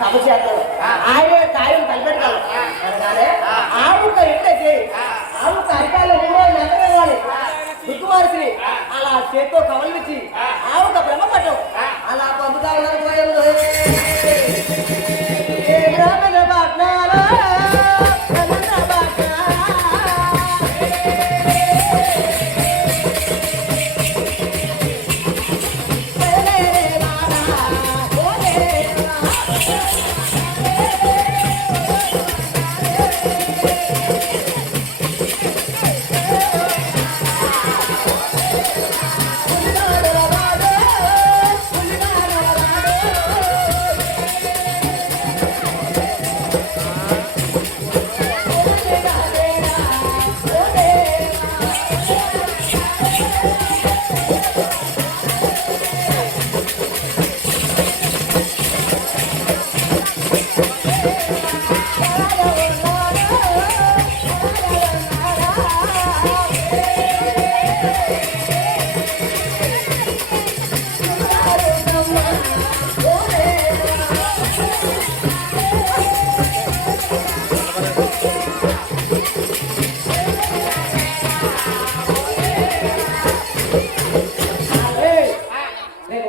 సమస్యలు ఆయనే కాయం కనిపెట్టగలరు అనగానే ఆవుక ఇంటే ఆవుక అరికాలు మూడో నెలవాలి దిక్కుమారిసి అలా చేత్తో కవలించి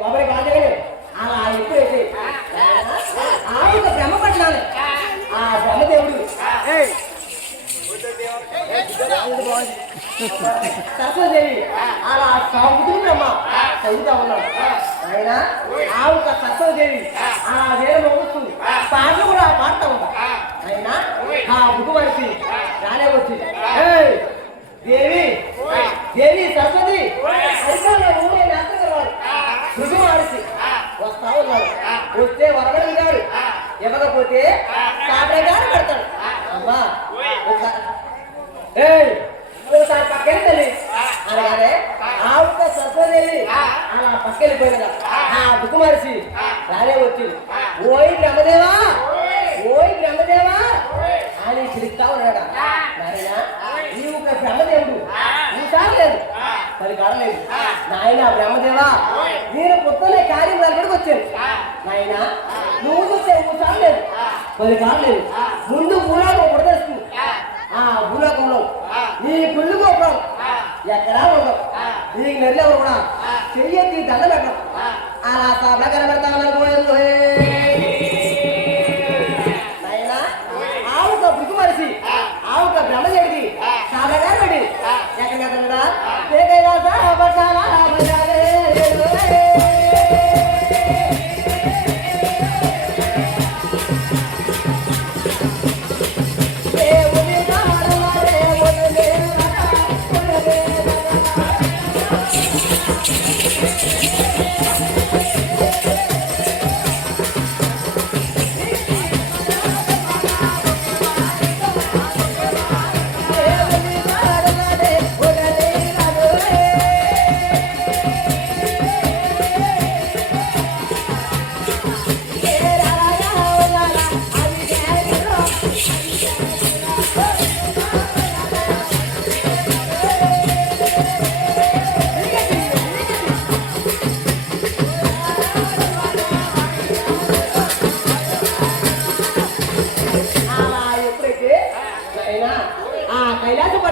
ఒకరి కాదే అలా ఎప్పుడైతే ఆవిడ భ్రమ పట్టినాలి ఆ బ్రహ్మదేవుడు! సరస్వదేవి అలా సాగుతున్న బ్రహ్మ. చదువుతా ఉన్నాడు. ఆయన ఆవుక సరస్వదేవి అలా వేరే మోగుతుంది పాటలు కూడా పాడుతా ఉంటా ఆయన ఆ బుక్ మనిషి రానే వచ్చి! దేవి దేవి సరస్వతి వస్తా ఉన్నాడు వస్తే వరగడుగుతాడు. ఇవ్వకపోతే కాపరేగాడు పెడతాడు. అమ్మా ఒకసారి. పక్కన తల్లి. అనగానే ఆవిడ సత్వదేవి అలా పక్కన ఆ. దుకుమరిసి రాలే వచ్చి ఓయ్ బ్రహ్మదేవా ఓయ్. బ్రహ్మదేవా. అని పిలుస్తా ఉన్నాడు నాయన ఈ ఒక బ్రహ్మదేవుడు. ఈసారి లేదు. పది కాడలేదు నాయన బ్రహ్మదేవా నేను పొద్దున్నే కార్యం నాయన నువ్వు చూస్తే ఒకసారి లేదు. పది కాదు లేదు. ముందు భూలోకం పడదేస్తుంది ఆ భూలోకంలో నీ పుల్లు గోపురం ఎక్కడా ఉండవు. నీకు నెల్లెవరు కూడా చెయ్యి దండ పెట్టడం అలా సభ కనబడతామనుకోలేదు నాయనా ఆవుక బుక్కు మరిసి ఆవుక బ్రహ్మ చెడికి సాధగా పెడి ఎక్కడ కదా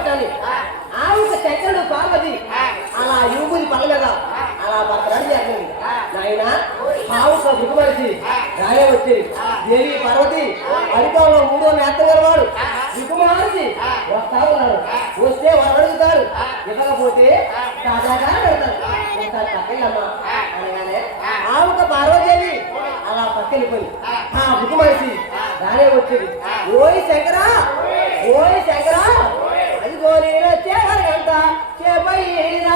ఆ చక్రుడు పార్వతి అలా పళ్ళ మీద అలా భర్తరాడు చేస్తుంది. నాయన ఆవుక దిగుమరిచి రాలే వచ్చి దేవి పార్వతి అడిపాలో మూడో నేత్రం వాడు దిగుమార్చి వస్తా వస్తే వాడు అడుగుతాడు ఇవ్వకపోతే తాజాగా పెడతాడు ఒకసారి పక్కనమ్మా అనగానే ఆవుక పార్వదేవి అలా పక్కనిపోయి ఆ. బుక్కుమనిషి రానే వచ్చింది. ఓయ్ శంకరా! ఓయ్ శంకరా! que é.